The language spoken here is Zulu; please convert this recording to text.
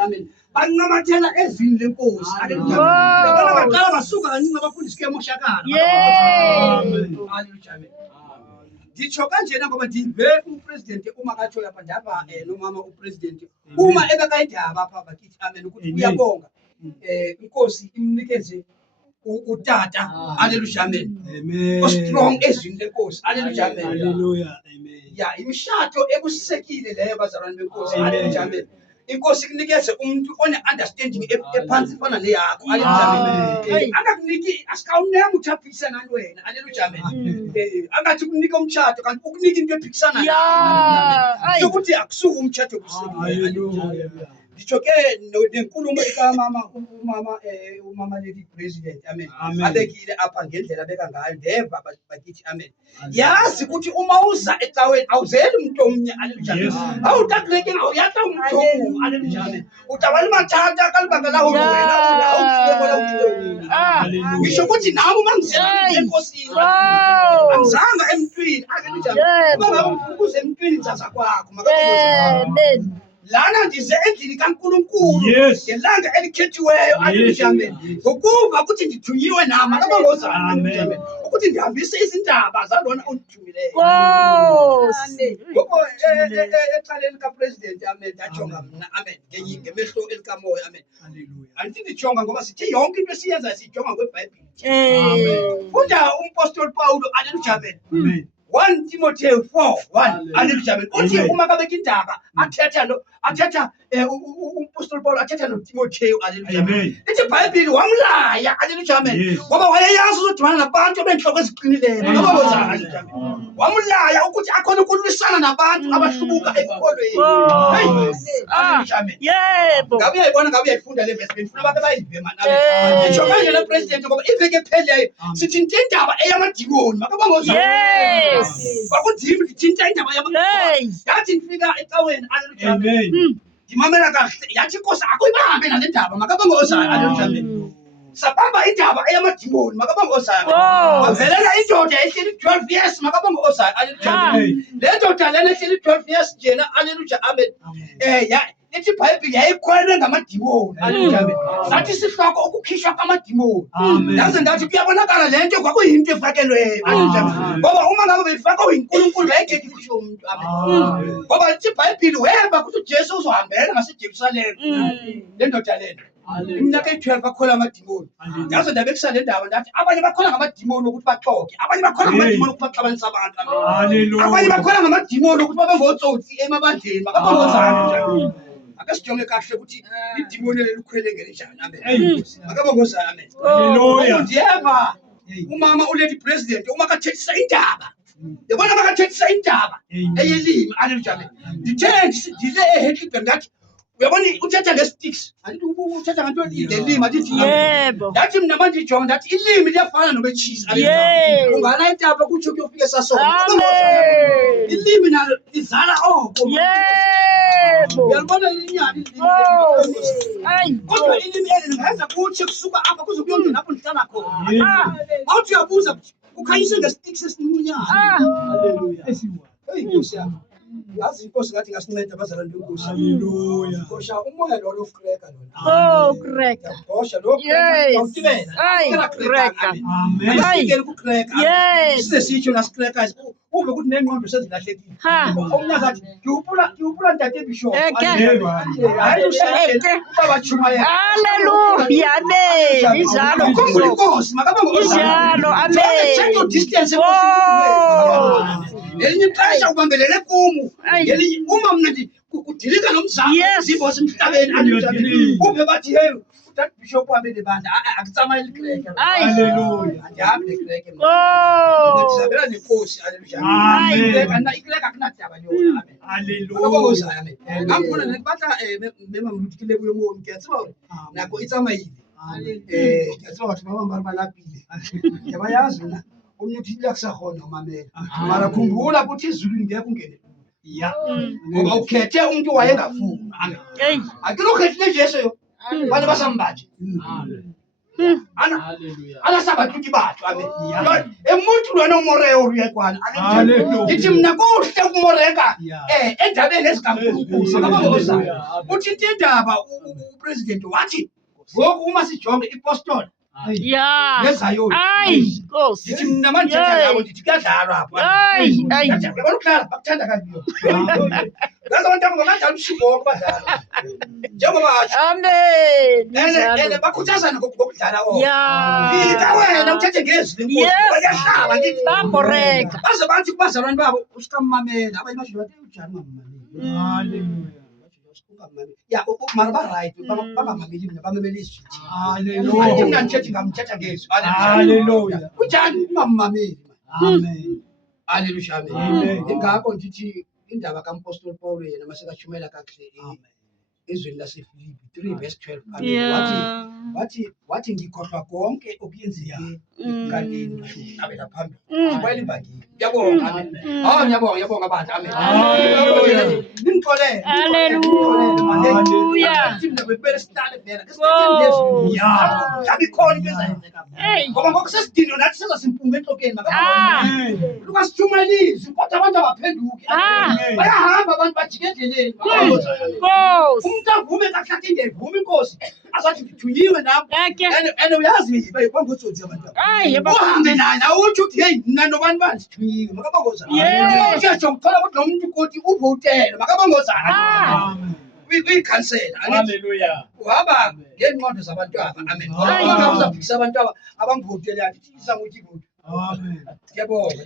Amen. Bangamathela ezini lenkosi. Yabona baqala basuka kancane abafundisi kuyamoshakala. Hallelujah. Amen. Ngitsho kanjena ngoba ndive upresident uma katsho lapha ndaba nomama upresident uma ebekayindaba apha bakithi amen ukuthi uyabonga inkosi imnikeze utata hallelujah amen o strong ezini lenkosi hallelujah amen Hallelujah. Amen. ya imishado ebusisekile leyo bazalwane benkosi hallelujah amen inkosi kunikeze umuntu one understanding ephansi fana leyakho hallelujah amen angakuniki asikawunema uthaphikisana wena hallelujah amen angathi kunika umshado kanti ukunika into ephikisana nayo sokuthi akusuka umshado obusekile hallelujah ngitsho ke nenkulumo umama lady president amen abekile apha ngendlela abeka ngayo ndeva bakithi amen yazi ukuthi uma uza ecaweni awuzeli umuntu omnye hallelujah awutakreke awuyatha umuntu hallelujah amen utawali mathatha kalibanga la wena hallelujah ngisho ukuthi nami mangizela enkosini angizanga emntwini hallelujah uma ngabe ukuze emntwini tsatsa kwakho makabe lana ndize endlini kaNkulunkulu ngelanga elikhethiweyo hallelujah amen ngokuva ukuthi ndithuyiwe nama kabangozana hallelujah ukuthi ndihambise izindaba zalona ondithumileyo ngoko ecaleni kapresident amen ndajonga mna amen ngemehlo elikamoya amen hallelujah andithi ndijonga ngoba sithi yonke into esiyenza sijonga kweBhayibhile funda umpostoli Paulo hallelujah amen 1 Timothy 4:1 hallelujah uthi uma kabeka indaba athetha umpostoli Paul athetha noTimothy hallelujah ithi iBhayibheli wamlaya hallelujah ngoba wayeyazi uzodibana nabantu abenhloko eziqinileyo ngababonza hallelujah wamlaya ukuthi akhona ukulwisana nabantu abahlubuka ezikolweni hallelujah yebo ngabe uyayibona ngabe uyayifunda le verse befuna abantu bayive mana ngisho kanje le president ngoba iveke epheleyo sithi indaba eyamadimoni makabongoza bakunzima ngithinta indaba yamadimoni yathi ngifika ecaweni hallelujah ngimamela kahle yathi inkosi akuyibahambe nale ndaba makabongoza hallelujah sabamba indaba eyamadimoni makabongoza wavelela indoda ehleli 12 years makabongoza hallelujah le ndoda lena ehleli 12 years njena hallelujah amen ithi iBhayibheli yayikhwele ngamadimoni hallelujah sathi sihloko ukukhishwa kwamadimoni yaze ngathi kuyabonakala lento kwakuyinto efakelweyo hallelujah ngoba uma ngabe beyifaka uyinkulunkulu ayigeki kusho umuntu amen ngoba ithi iBhayibheli weba ukuthi uJesu uzohambela ngaseJerusalem le ndoda lena iminyaka eyi-12 akhola amadimoni yazo ndabe kusale ndaba ndathi abanye bakhola ngamadimoni ukuthi baxoke abanye bakhola ngamadimoni ukuthi baxabanise abantu abanye bakhola ngamadimoni ukuthi babe ngotsotsi emabandleni makabongozana njalo ake sijonge kahle ukuthi idimoni lelikhwele ngenjani amen makabongozana amen haleluya ndiyeva umama ulady president uma kathethisa indaba yabona bakathethisa indaba eyelimi hallelujah ndithe ndile eHeadcliff ngathi uyabona uthetha ngesticks andithi uthetha ngento ilimi adithi yebo ndathi mina manje ijonga ndathi ilimi liyafana nobecheese ungana intaba kuthi kuyofika sasona ilimi nalo izala oko yebo uyabona inyani hayi kodwa ilimi elingayenza kuthi kusuka apha kuzokuyonke lapho ndihlala khona awuthi uyabuza ukhanyise ngesticks esimunyana haleluya hey Nkosi yami yazi inkosi ngathi ngasinceda abazalwane benkosi haleluya ngosha umoya lo ofkreka lona kreka ngosha lo kreka awutibela kreka amen ayike ukukreka size sitsho nasikreka ube kuthi nengqondo sezilahlekile umnyazathi ngiyupula ntate bishop hayi ushayeke baba chumayela haleluya amen izalo inkosi makaba izalo amen check your distance elinye ixesha ubambelele kumu elinye uma mna kudilika nomzamo zipho semhlabeni anjani ube bathi hey utata bishop wabele banda akutsamaye ikreke haleluya ndihambe ikreke ngizabela nenkosi haleluya amen ikreke akunadaba yona amen haleluya ngokuza amen ngambona ngibatla mema mludikile kuyo moyo ngiyatsiba nako itsamayile ngiyatsiba ukuthi mama balapile yabayazi na umuntu lakusahona umamela mara khumbula ukuthi izulu ngeke ungene ngoba ukhethe umuntu wayengafuna akilokhethe nje Yesu yo bale basambaje ana sabathuti bathu amen emuntu lona umoreo uyekwana ngithi mina kuhle ukumoreka endabeni ezikankulunkulu makabangoza uthi indaba upresident wathi ngoku uma sijonge ipostoli nezayoni ngithi mina manithetha nabo ndithi kuyadlalwa apha bakudlala bakuthanda kabiyo ngaze abantu abangamadlala ushiboko badlala njengoba ene bakhuthazana ngokudlala ita wena uthethe ngezwi lenkosi bayahlaba ngithi bamboreka baze bathi kubazalwane babo usikamamela abanye basho bathi ujani mamamela ya mara ba-right bangamameli mina bamamela izwi haleluya mina ngithethe ngamthetha ngezwi haleluya ujani ungamameli haleluya amen ingakho ndithi indaba kampostoli Paul yena masekashumela kakuhle ezweni laseFilipi 3:12 wathi ngikhohlwa konke okuyenzeke ekaleni abela phambili kweli mbangile ngiyabonga amen ngiyabonga abantu amen nimxolele haleluya thina bebele sihlale phela ngesikhathi ngezwi yabi khona into ezayenzeka ngoba ngokusesidinyo nathi sizasimpunga enhlokweni makabona lukasithumelise kodwa abantu abaphenduki bayahamba abantu bajike endleleni umuntu avume kahlathi indlela vume inkosi azathi ngithunyiwe nami ene uyazi bayibongotsotsi abantu uhambe naye awuthi uthi hey mina nobani bani sithunyiwe makabongozana uyatsho ngithola ukuthi lo muntu ukuthi uvotele makabongozana uyikhansela haleluya uhamba ngeenqondo zabantwana amen ngoba uzafikisa abantu abangivotelayo ithi izangokuthi vote amen ngiyabonga